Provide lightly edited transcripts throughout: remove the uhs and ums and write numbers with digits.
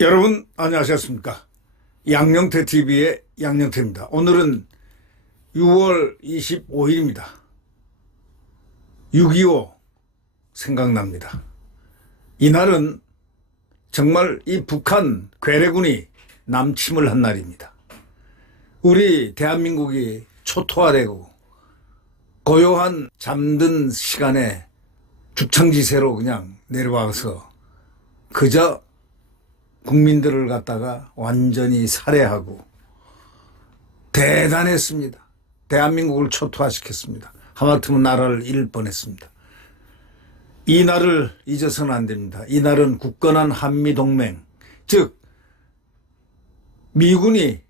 여러분 안녕하셨습니까? 양영태TV의 양영태입니다. 오늘은 6월 25일입니다. 6.25 생각납니다. 이날은 정말 이 북한 괴뢰군이 남침을 한 날입니다. 우리 대한민국이 초토화되고 고요한 잠든 시간에 죽창지세로 그냥 내려와서 그저 국민들을 갖다가 완전히 살해하고 대단했습니다. 대한민국을 초토화시켰습니다. 하마터면 나라를 잃을 뻔했습니다. 이 날을 잊어서는 안 됩니다. 이 날은 굳건한 한미동맹, 즉 미군이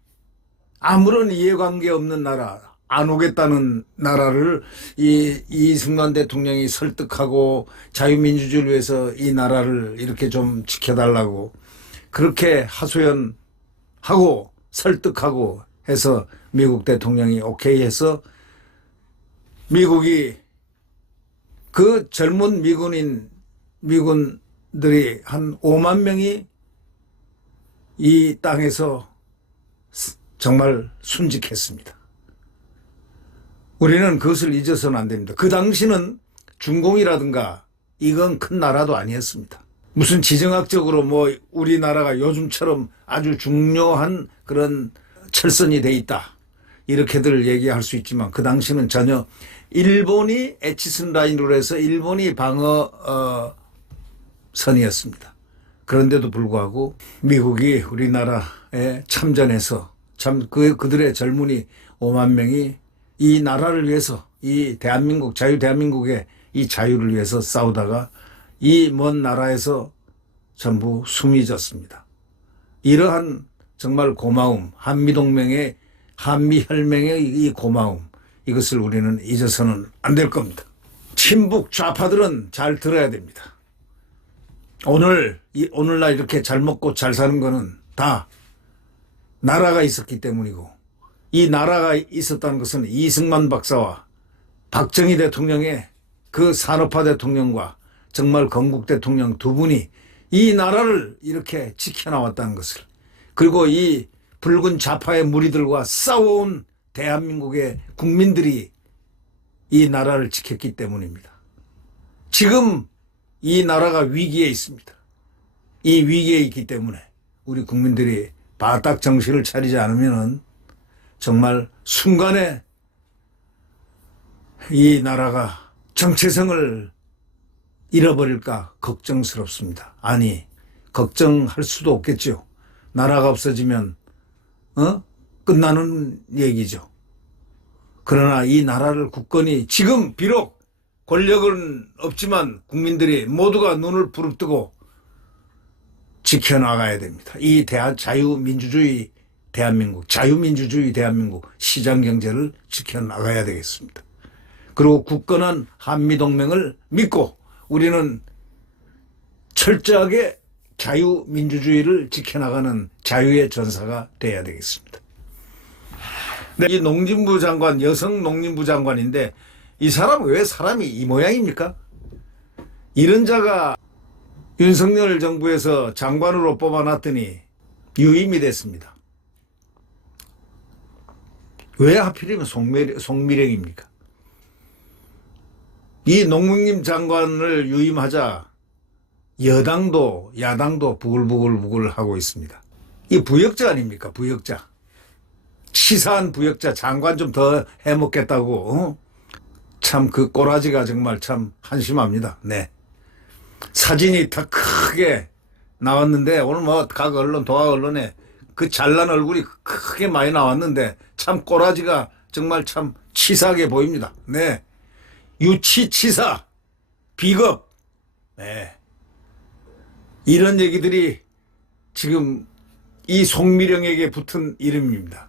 아무런 이해관계 없는 나라, 안 오겠다는 나라를 이승만 대통령이 설득하고 자유민주주의를 위해서 이 나라를 이렇게 좀 지켜달라고 그렇게 하소연하고 설득하고 해서 미국 대통령이 오케이 해서 미국이 그 젊은 미군들이 한 5만 명이 이 땅에서 정말 순직했습니다. 우리는 그것을 잊어서는 안 됩니다. 그 당시는 중공이라든가 이건 큰 나라도 아니었습니다. 무슨 지정학적으로 뭐 우리나라가 요즘처럼 아주 중요한 그런 철선이 돼 있다 이렇게들 얘기할 수 있지만 그 당시는 전혀 일본이 에치슨 라인으로 해서 일본이 방어 선이었습니다. 그런데도 불구하고 미국이 우리나라에 참전해서 참 그들의 젊은이 5만 명이 이 나라를 위해서 이 대한민국 대한민국의 이 자유를 위해서 싸우다가 이 먼 나라에서 전부 숨이 졌습니다. 이러한 정말 고마움, 한미동맹의 한미혈맹의 이 고마움, 이것을 우리는 잊어서는 안 될 겁니다. 친북 좌파들은 잘 들어야 됩니다. 오늘날 이렇게 잘 먹고 잘 사는 거는 다 나라가 있었기 때문이고 이 나라가 있었다는 것은 이승만 박사와 박정희 대통령의 그 산업화 대통령과 정말 건국 대통령 두 분이 이 나라를 이렇게 지켜나왔다는 것을, 그리고 이 붉은 좌파의 무리들과 싸워온 대한민국의 국민들이 이 나라를 지켰기 때문입니다. 지금 이 나라가 위기에 있습니다. 이 위기에 있기 때문에 우리 국민들이 바짝 정신을 차리지 않으면 정말 순간에 이 나라가 정체성을 잃어버릴까 걱정스럽습니다. 아니, 걱정할 수도 없겠죠. 나라가 없어지면 끝나는 얘기죠. 그러나 이 나라를 굳건히 지금 비록 권력은 없지만 국민들이 모두가 눈을 부릅뜨고 지켜나가야 됩니다. 이 자유민주주의 대한민국, 자유민주주의 대한민국 시장경제를 지켜나가야 되겠습니다. 그리고 굳건한 한미동맹을 믿고 우리는 철저하게 자유민주주의를 지켜나가는 자유의 전사가 돼야 되겠습니다. 네, 이 농림부 장관, 여성 농림부 장관인데 이 사람은 왜 사람이 이 모양입니까? 이런 자가 윤석열 정부에서 장관으로 뽑아놨더니 유임이 됐습니다. 왜 하필이면 송미령입니까? 이 농림부 장관을 유임하자 여당도 야당도 부글부글 하고 있습니다. 이 부역자 아닙니까? 부역자. 치사한 부역자. 장관 좀 더 해먹겠다고. 참 그 꼬라지가 정말 참 한심합니다. 네. 사진이 다 크게 나왔는데 오늘 뭐 각 언론, 도화 언론에 그 잘난 얼굴이 크게 많이 나왔는데 참 꼬라지가 정말 참 치사하게 보입니다. 네. 유치치사, 비겁, 네. 이런 얘기들이 지금 이 송미령에게 붙은 이름입니다.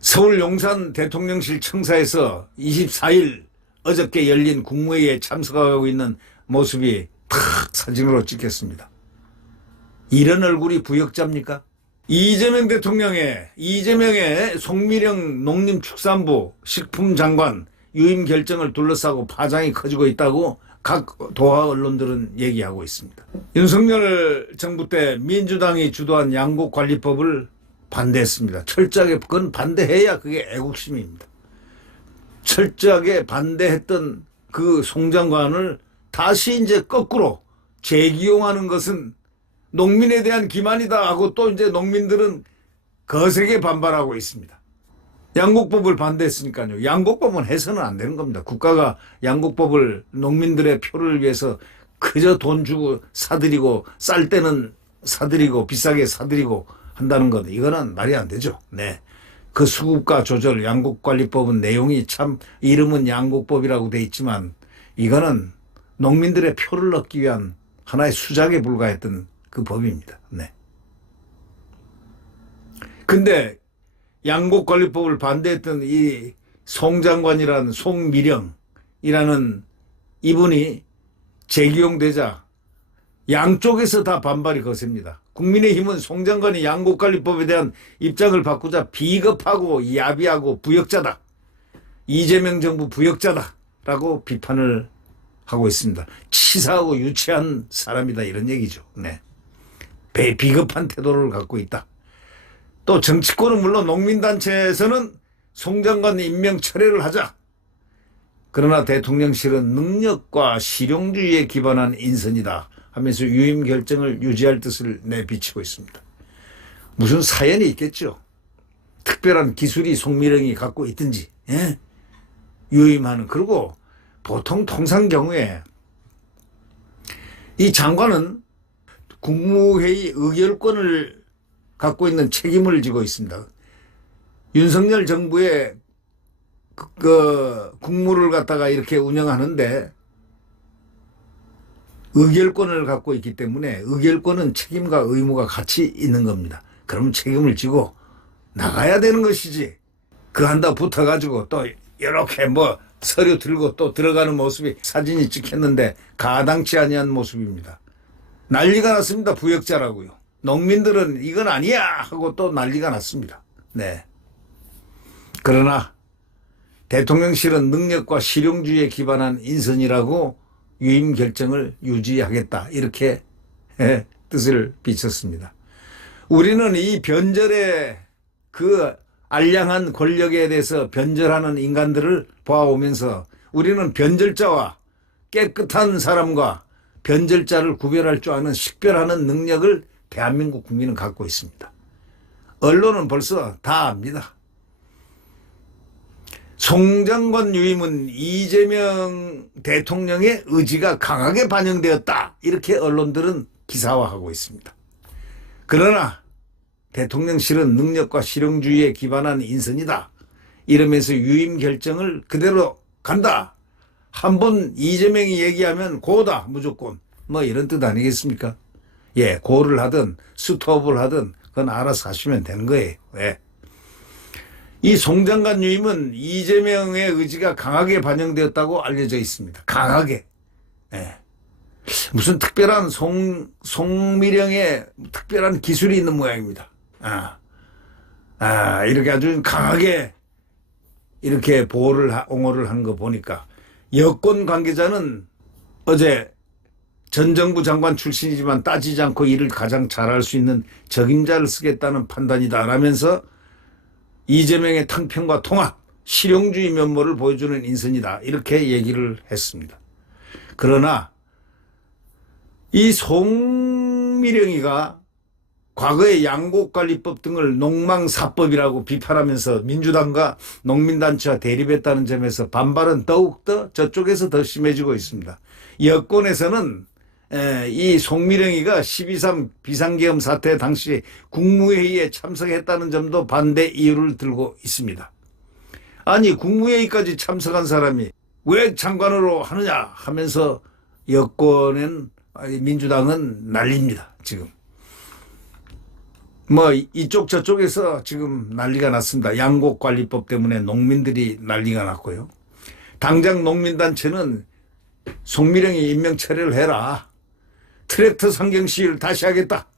서울 용산 대통령실 청사에서 24일 어저께 열린 국무회의에 참석하고 있는 모습이 탁 사진으로 찍혔습니다. 이런 얼굴이 부역자입니까? 이재명의 송미령 농림축산부 식품장관 유임 결정을 둘러싸고 파장이 커지고 있다고 각 도하 언론들은 얘기하고 있습니다. 윤석열 정부 때 민주당이 주도한 양곡관리법을 반대했습니다. 철저하게 그건 반대해야 그게 애국심입니다. 철저하게 반대했던 그 송 장관을 다시 이제 거꾸로 재기용하는 것은 농민에 대한 기만이다 하고 또 이제 농민들은 거세게 반발하고 있습니다. 양곡법을 반대했으니까요. 양곡법은 해서는 안 되는 겁니다. 국가가 양곡법을 농민들의 표를 위해서 그저 돈 주고 사들이고 쌀 때는 사들이고 비싸게 사들이고 한다는 것, 이거는 말이 안 되죠. 네. 그 수급가 조절 양곡관리법은 내용이 참 이름은 양곡법이라고 돼 있지만 이거는 농민들의 표를 얻기 위한 하나의 수작에 불과했던 그 법입니다. 네. 근데 양곡관리법을 반대했던 이 송장관이라는 송미령이라는 이분이 재기용되자 양쪽에서 다 반발이 거셉니다. 국민의힘은 송 장관이 양곡관리법에 대한 입장을 바꾸자 비겁하고 야비하고 부역자다. 이재명 정부 부역자다라고 비판을 하고 있습니다. 치사하고 유치한 사람이다 이런 얘기죠. 네. 비겁한 태도를 갖고 있다. 또 정치권은 물론 농민단체에서는 송 장관 임명 철회를 하자. 그러나 대통령실은 능력과 실용주의에 기반한 인선이다 하면서 유임 결정을 유지할 뜻을 내비치고 있습니다. 무슨 사연이 있겠죠. 특별한 기술이 송미령이 갖고 있든지 유임하는. 그리고 보통 통상 경우에 이 장관은 국무회의 의결권을 갖고 있는 책임을 지고 있습니다. 윤석열 정부의 국무를 갖다가 이렇게 운영하는데 의결권을 갖고 있기 때문에 의결권은 책임과 의무가 같이 있는 겁니다. 그럼 책임을 지고 나가야 되는 것이지. 그 한다 붙어가지고 또 이렇게 뭐 서류 들고 또 들어가는 모습이 사진이 찍혔는데 가당치 아니한 모습입니다. 난리가 났습니다. 부역자라고요. 농민들은 이건 아니야 하고 또 난리가 났습니다. 네. 그러나 대통령실은 능력과 실용주의에 기반한 인선이라고 유임 결정을 유지하겠다 이렇게 뜻을 비쳤습니다. 우리는 이 변절의 그 알량한 권력에 대해서 변절하는 인간들을 보아오면서 우리는 변절자와 깨끗한 사람과 변절자를 구별할 줄 아는 식별하는 능력을 대한민국 국민은 갖고 있습니다. 언론은 벌써 다 압니다. 송 장관 유임은 이재명 대통령의 의지가 강하게 반영되었다. 이렇게 언론들은 기사화하고 있습니다. 그러나 대통령실은 능력과 실용주의에 기반한 인선이다. 이러면서 유임 결정을 그대로 간다. 한번 이재명이 얘기하면 고다 무조건. 뭐 이런 뜻 아니겠습니까? 예, 고를 하든 스톱을 하든 그건 알아서 하시면 되는 거예요. 왜? 이 송 장관 유임은 이재명의 의지가 강하게 반영되었다고 알려져 있습니다. 강하게. 예. 무슨 특별한 송미령의 특별한 기술이 있는 모양입니다. 이렇게 아주 강하게 이렇게 옹호를 하는 거 보니까 여권 관계자는 어제 전 정부 장관 출신이지만 따지지 않고 일을 가장 잘할 수 있는 적임자를 쓰겠다는 판단이다 라면서 이재명의 탕평과 통합, 실용주의 면모를 보여주는 인선이다 이렇게 얘기를 했습니다. 그러나 이 송미령이가 과거의 양곡관리법 등을 농망사법이라고 비판하면서 민주당과 농민단체와 대립했다는 점에서 반발은 더욱더 저쪽에서 더 심해지고 있습니다. 여권에서는 이 송미령이가 12.3 비상계엄 사태 당시 국무회의에 참석했다는 점도 반대 이유를 들고 있습니다. 아니 국무회의까지 참석한 사람이 왜 장관으로 하느냐 하면서 여권은 민주당은 난립니다. 지금 뭐 이쪽 저쪽에서 지금 난리가 났습니다. 양곡관리법 때문에 농민들이 난리가 났고요. 당장 농민단체는 송미령이 임명 철회를 해라. 트랙터 상경 시위를 다시 하겠다.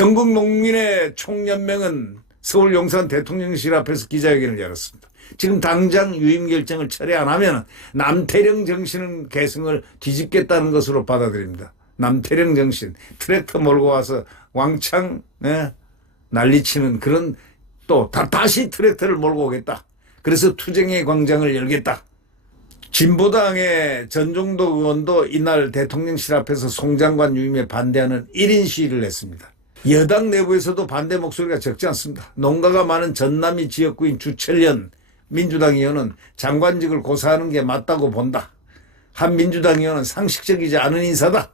전국 농민의 총연맹은 서울 용산 대통령실 앞에서 기자회견을 열었습니다. 지금 당장 유임 결정을 철회 안 하면 남태령 정신은 계승을 뒤집겠다는 것으로 받아들입니다. 남태령 정신, 트랙터 몰고 와서 왕창 난리치는 그런, 또 다시 트랙터를 몰고 오겠다. 그래서 투쟁의 광장을 열겠다. 진보당의 전종덕 의원도 이날 대통령실 앞에서 송 장관 유임에 반대하는 1인 시위를 했습니다. 여당 내부에서도 반대 목소리가 적지 않습니다. 농가가 많은 전남이 지역구인 주철련 민주당 의원은 장관직을 고사하는 게 맞다고 본다. 한 민주당 의원은 상식적이지 않은 인사다.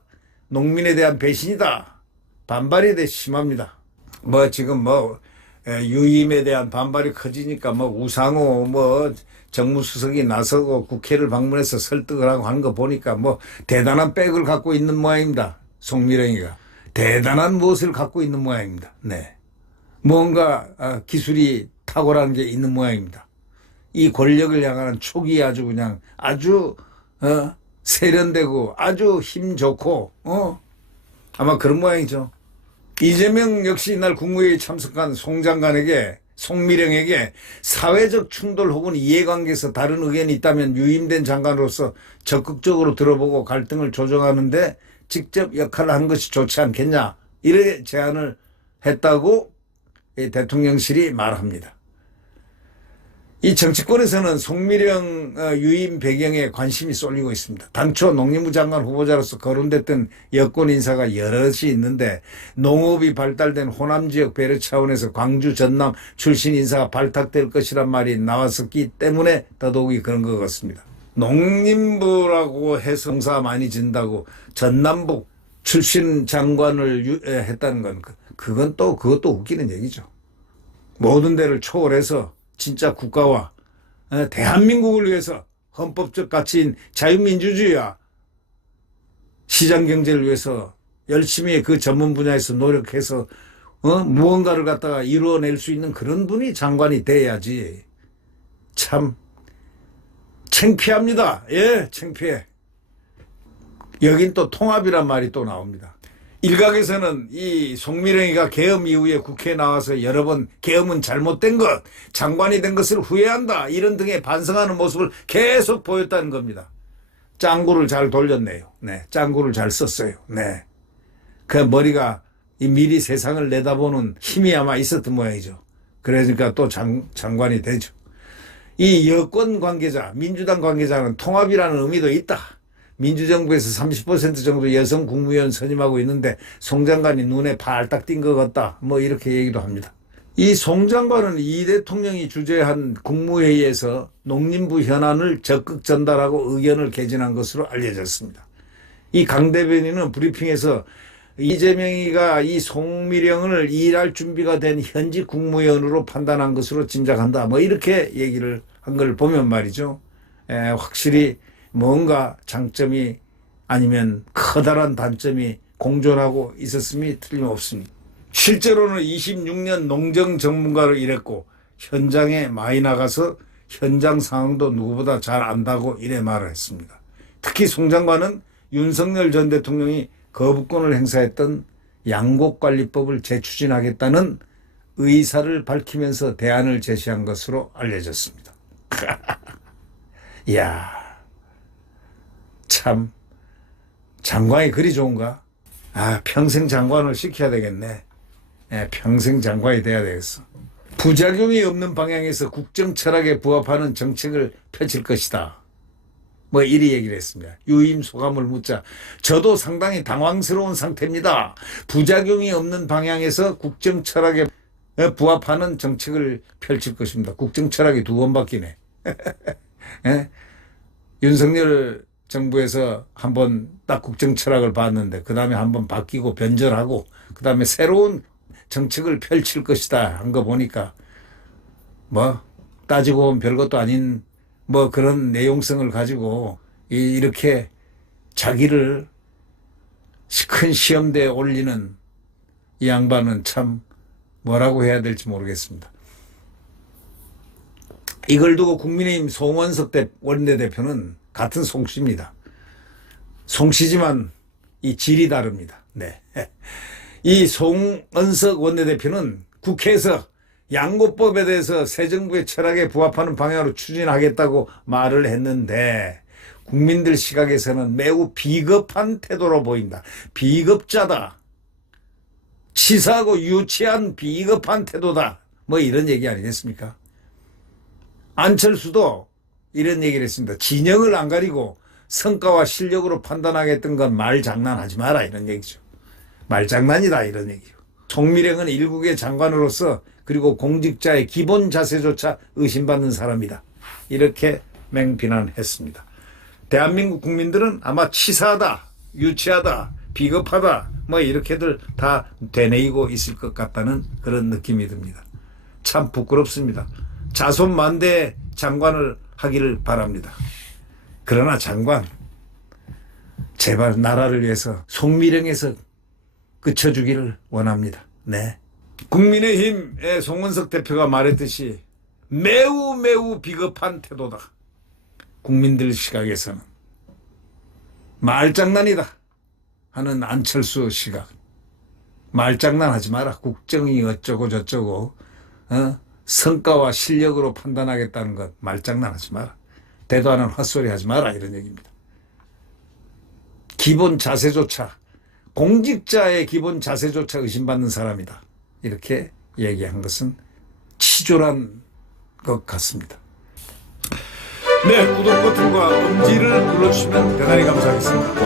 농민에 대한 배신이다. 반발이 대 심합니다. 지금 유임에 대한 반발이 커지니까 우상호 정무수석이 나서고 국회를 방문해서 설득을 하고 하는 거 보니까 대단한 백을 갖고 있는 모양입니다. 송미령이가. 대단한 무엇을 갖고 있는 모양입니다. 네. 뭔가 기술이 탁월한 게 있는 모양입니다. 이 권력을 향하는 촉이 아주 세련되고 아주 힘 좋고 아마 그런 모양이죠. 이재명 역시 이날 국무회의에 참석한 송 장관에게, 송미령에게 사회적 충돌 혹은 이해관계에서 다른 의견이 있다면 유임된 장관으로서 적극적으로 들어보고 갈등을 조정하는데 직접 역할을 한 것이 좋지 않겠냐, 이래 제안을 했다고 대통령실이 말합니다. 이 정치권에서는 송미령 유임 배경에 관심이 쏠리고 있습니다. 당초 농림부 장관 후보자로서 거론됐던 여권 인사가 여럿이 있는데 농업이 발달된 호남 지역 배려 차원에서 광주 전남 출신 인사가 발탁될 것이란 말이 나왔었기 때문에 더더욱이 그런 것 같습니다. 농림부라고 해서 농사 많이 진다고 전남북 출신 장관을 했다는 건 그것도 웃기는 얘기죠. 모든 데를 초월해서 진짜 국가와 대한민국을 위해서 헌법적 가치인 자유민주주의와 시장경제를 위해서 열심히 그 전문 분야에서 노력해서 무언가를 갖다가 이루어낼 수 있는 그런 분이 장관이 돼야지. 참 창피합니다. 예, 창피해. 여긴 또 통합이란 말이 또 나옵니다. 일각에서는 이 송미령이가 계엄 이후에 국회에 나와서 여러 번 계엄은 잘못된 것, 장관이 된 것을 후회한다, 이런 등의 반성하는 모습을 계속 보였다는 겁니다. 짱구를 잘 돌렸네요. 네, 짱구를 잘 썼어요. 네, 그 머리가 미리 세상을 내다보는 힘이 아마 있었던 모양이죠. 그러니까 또 장관이 되죠. 이 여권 관계자, 민주당 관계자는 통합이라는 의미도 있다. 민주정부에서 30% 정도 여성 국무위원 선임하고 있는데 송 장관이 눈에 발딱 띈 것 같다, 이렇게 얘기도 합니다. 이 송 장관은 이 대통령이 주재한 국무회의에서 농림부 현안을 적극 전달하고 의견을 개진한 것으로 알려졌습니다. 이 강 대변인은 브리핑에서 이재명이가 이 송미령을 일할 준비가 된 현직 국무위원으로 판단한 것으로 짐작한다, 이렇게 얘기를 한 걸 보면 말이죠. 확실히 뭔가 장점이 아니면 커다란 단점이 공존하고 있었음이 틀림없습니다. 실제로는 26년 농정 전문가로 일했고 현장에 많이 나가서 현장 상황도 누구보다 잘 안다고 이래 말을 했습니다. 특히 송 장관은 윤석열 전 대통령이 거부권을 행사했던 양곡관리법을 재추진하겠다는 의사를 밝히면서 대안을 제시한 것으로 알려졌습니다. 이야, 참 장관이 그리 좋은가? 평생 장관을 시켜야 되겠네. 평생 장관이 돼야 되겠어. 부작용이 없는 방향에서 국정 철학에 부합하는 정책을 펼칠 것이다, 이리 얘기를 했습니다. 유임 소감을 묻자 저도 상당히 당황스러운 상태입니다. 부작용이 없는 방향에서 국정 철학에 부합하는 정책을 펼칠 것입니다. 국정 철학이 두 번 바뀌네. 윤석열 정부에서 한번 딱 국정 철학을 봤는데 그 다음에 한번 바뀌고 변절하고 그 다음에 새로운 정책을 펼칠 것이다 한 거 보니까 따지고 보면 별것도 아닌 그런 내용성을 가지고 이렇게 자기를 큰 시험대에 올리는 이 양반은 참 뭐라고 해야 될지 모르겠습니다. 이걸 두고 국민의힘 송원석 원내대표는 같은 송씨입니다. 송씨지만 이 질이 다릅니다. 네. 이 송은석 원내대표는 국회에서 양곡법에 대해서 새 정부의 철학에 부합하는 방향으로 추진하겠다고 말을 했는데 국민들 시각에서는 매우 비겁한 태도로 보인다. 비겁자다. 치사하고 유치한 비겁한 태도다. 뭐 이런 얘기 아니겠습니까? 안철수도 이런 얘기를 했습니다. 진영을 안 가리고 성과와 실력으로 판단하겠던 건 말장난하지 마라 이런 얘기죠. 말장난이다 이런 얘기죠. 송미령은 일국의 장관으로서 그리고 공직자의 기본 자세조차 의심받는 사람이다. 이렇게 맹비난했습니다. 대한민국 국민들은 아마 치사하다, 유치하다, 비겁하다 뭐 이렇게들 다 되뇌이고 있을 것 같다는 그런 느낌이 듭니다. 참 부끄럽습니다. 자손만대 장관을 하기를 바랍니다. 그러나 장관 제발 나라를 위해서 송미령에서 그쳐주기를 원합니다. 네. 국민의힘의 송은석 대표가 말했듯이 매우 비겁한 태도다. 국민들 시각에서는 말장난이다 하는 안철수 시각. 말장난하지 마라. 국정이 어쩌고 저쩌고 성과와 실력으로 판단하겠다는 것 말장난하지 마라. 대도 않은 헛소리 하지 마라 이런 얘기입니다. 기본 자세조차 공직자의 기본 자세조차 의심받는 사람이다. 이렇게 얘기한 것은 치졸한 것 같습니다. 네, 구독 버튼과 엄지를 눌러주시면 대단히 감사하겠습니다.